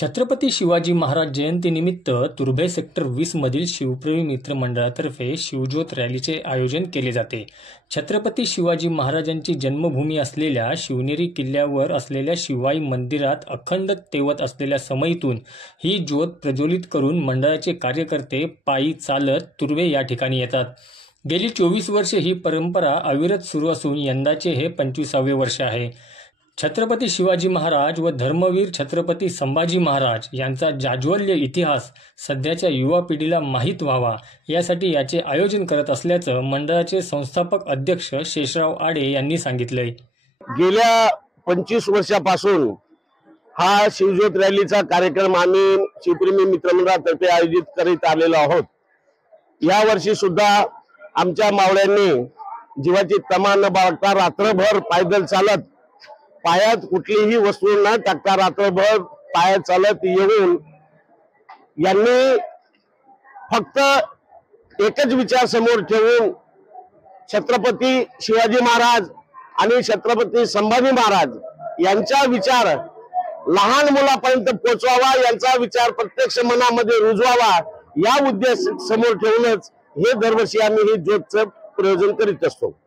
छत्रपती शिवाजी महाराज जयंतीनिमित्त तुर्भे सेक्टर 20 मधील शिवप्रेमी मित्र मंडळातर्फे शिवज्योत रॅलीचे आयोजन केले जाते। छत्रपती शिवाजी महाराजांची जन्मभूमी असलेल्या शिवनेरी किल्ल्यावर असलेल्या शिवाई मंदिरात अखंड तेवत असलेल्या समईतून ही ज्योत प्रज्वलित करून मंडळाचे कार्यकर्ते पायी चालत तुर्भे या ठिकाणी येतात। गेली 24 वर्षे ही परंपरा अविरत सुरू असून यंदाचे हे 25वे वर्ष आहे। छत्रपती शिवाजी महाराज व धर्मवीर छत्रपती संभाजी महाराज यांचा जाज्वल्य इतिहास सध्याच्या युवा पिढीला माहीत व्हावा यासाठी याचे आयोजन करत असल्याचं मंडळाचे संस्थापक अध्यक्ष शेषराव आडे यांनी सांगितले। गेल्या 25 वर्षापासून हा शिवज्योत रॅलीचा कार्यक्रम आम्ही शिवप्रेमी मित्रमंडळातर्फे आयोजित करीत आलेलो आहोत। या वर्षी सुद्धा आमच्या मावळ्यांनी जीवाची तमा न बाळगता रात्रभर पायदल चालत पायात कुठलीही वस्तू न टाकता रात्रभर पायात चालत येऊन यांनी फक्त एकच विचार समोर ठेवून छत्रपती शिवाजी महाराज आणि छत्रपती संभाजी महाराज यांचा विचार लहान मुलापर्यंत पोहोचवावा, यांचा विचार प्रत्यक्ष मनामध्ये रुजवावा या उद्देश समोर ठेवूनच हे दरवर्षी आम्ही हे ज्योतचं प्रयोजन करीत असतो।